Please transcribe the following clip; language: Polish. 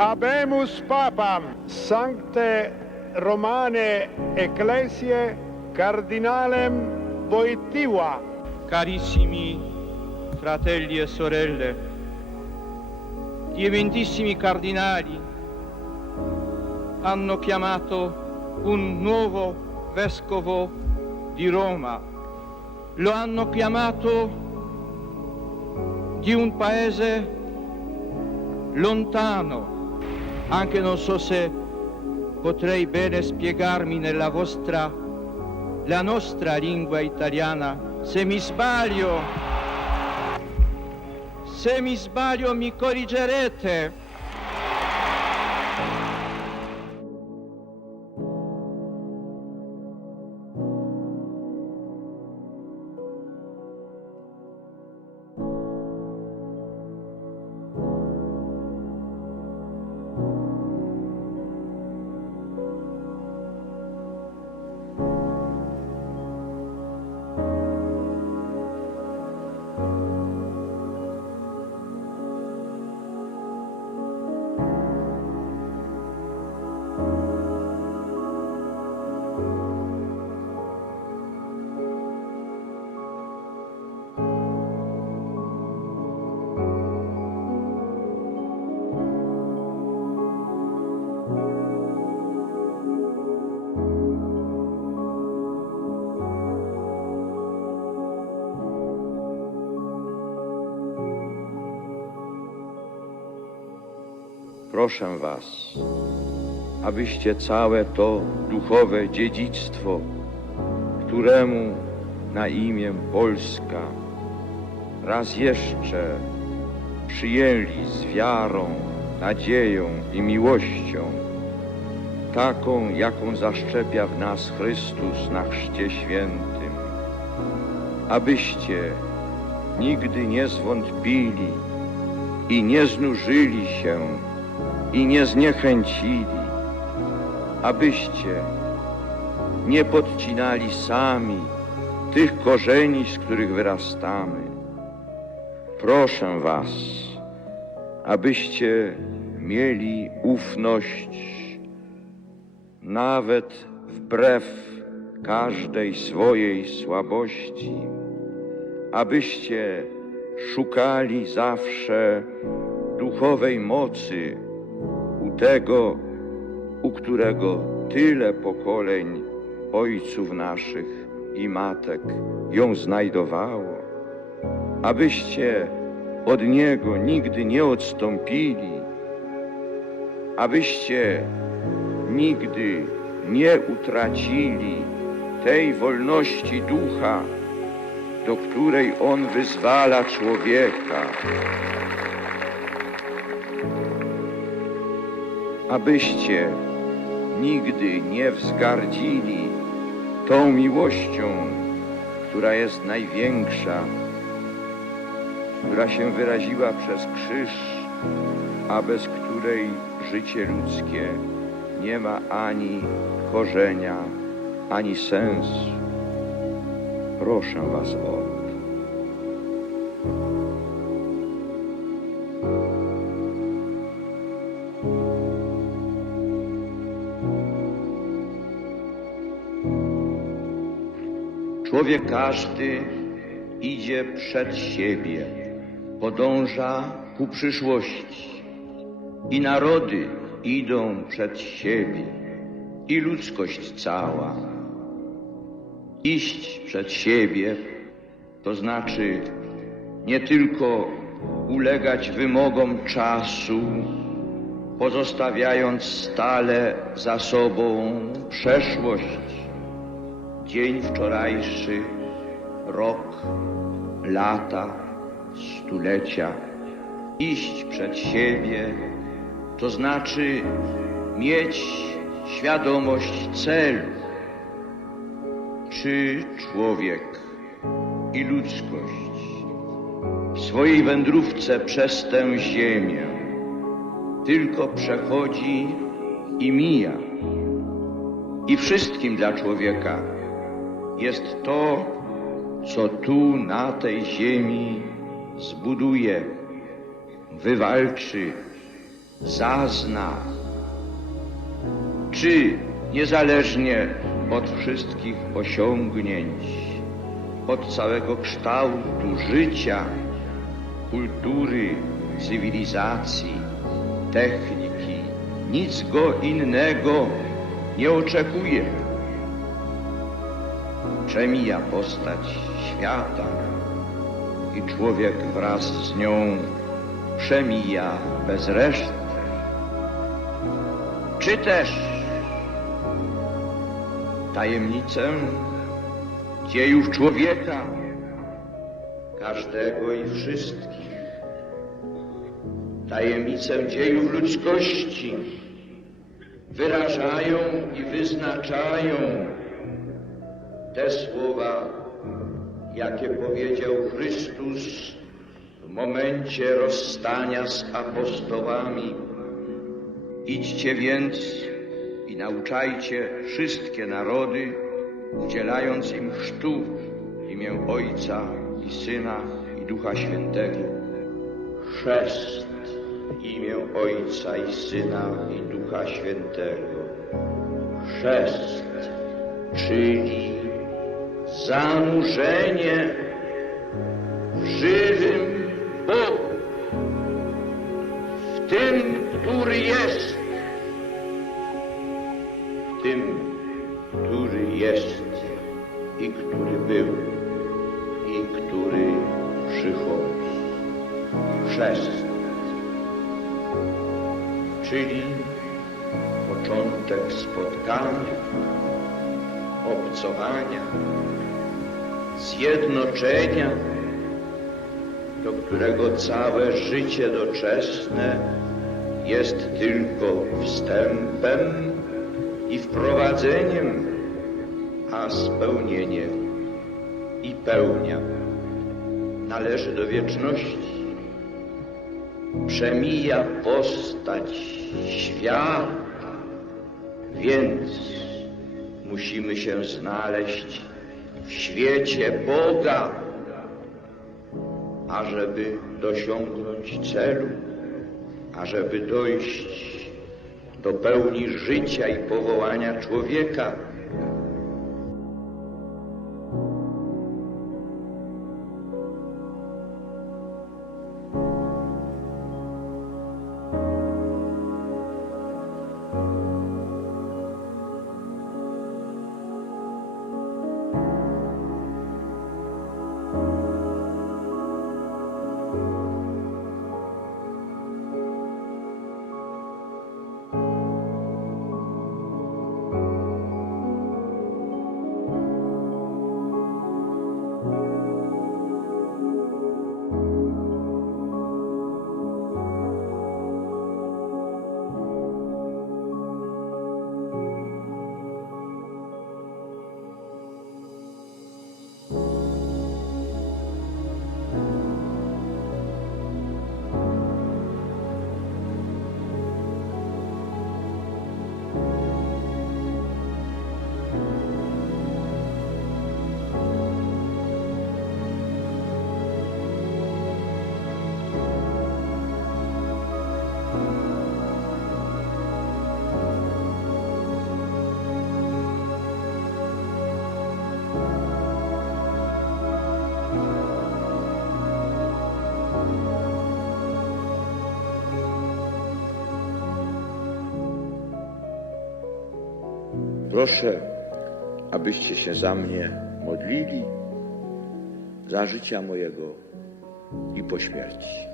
Habemus Papam Sancte Romane Ecclesiae Cardinalem Wojtyła Carissimi fratelli e sorelle, gli eminentissimi cardinali hanno chiamato un nuovo vescovo di Roma, lo hanno chiamato di un paese lontano, anche non so se potrei bene spiegarmi nella vostra, la nostra lingua italiana, se mi sbaglio. Se mi sbaglio mi corrigerete. Proszę Was, abyście całe to duchowe dziedzictwo, któremu na imię Polska raz jeszcze przyjęli z wiarą, nadzieją i miłością, taką, jaką zaszczepia w nas Chrystus na Chrzcie Świętym, abyście nigdy nie zwątpili i nie znużyli się i nie zniechęcili, abyście nie podcinali sami tych korzeni, z których wyrastamy. Proszę Was, abyście mieli ufność, nawet wbrew każdej swojej słabości, abyście szukali zawsze duchowej mocy tego, u którego tyle pokoleń ojców naszych i matek ją znajdowało, abyście od Niego nigdy nie odstąpili, abyście nigdy nie utracili tej wolności ducha, do której On wyzwala człowieka. Abyście nigdy nie wzgardzili tą miłością, która jest największa, która się wyraziła przez krzyż, a bez której życie ludzkie nie ma ani korzenia, ani sensu. Proszę Was o to. Człowiek każdy idzie przed siebie, podąża ku przyszłości. I narody idą przed siebie, i ludzkość cała. Iść przed siebie to znaczy nie tylko ulegać wymogom czasu, pozostawiając stale za sobą przeszłość, dzień wczorajszy, rok, lata, stulecia. Iść przed siebie to znaczy mieć świadomość celu. Czy człowiek i ludzkość w swojej wędrówce przez tę ziemię tylko przechodzi i mija. I wszystkim dla człowieka jest to, co tu na tej ziemi zbuduje, wywalczy zazna, czy niezależnie od wszystkich osiągnięć, od całego kształtu życia, kultury, cywilizacji, techniki, nic go innego nie oczekuje. Przemija postać świata i człowiek wraz z nią przemija bez reszty. Czy też tajemnicę dziejów człowieka, każdego i wszystkich, tajemnicę dziejów ludzkości wyrażają i wyznaczają te słowa, jakie powiedział Chrystus w momencie rozstania z apostołami. Idźcie więc i nauczajcie wszystkie narody, udzielając im chrztu w imię Ojca i Syna i Ducha Świętego. Chrzest w imię Ojca i Syna i Ducha Świętego. Chrzest, czyli zanurzenie w żywym Bogu, w tym, który jest, w tym, który jest i który był i który przychodzi. Chrzest, czyli początek spotkania, obcowania, zjednoczenia, do którego całe życie doczesne jest tylko wstępem i wprowadzeniem, a spełnienie i pełnia należy do wieczności. Przemija postać świata, więc musimy się znaleźć w świecie Boga, ażeby dosiągnąć celu, ażeby dojść do pełni życia i powołania człowieka. Proszę, abyście się za mnie modlili, za życia mojego i po śmierci.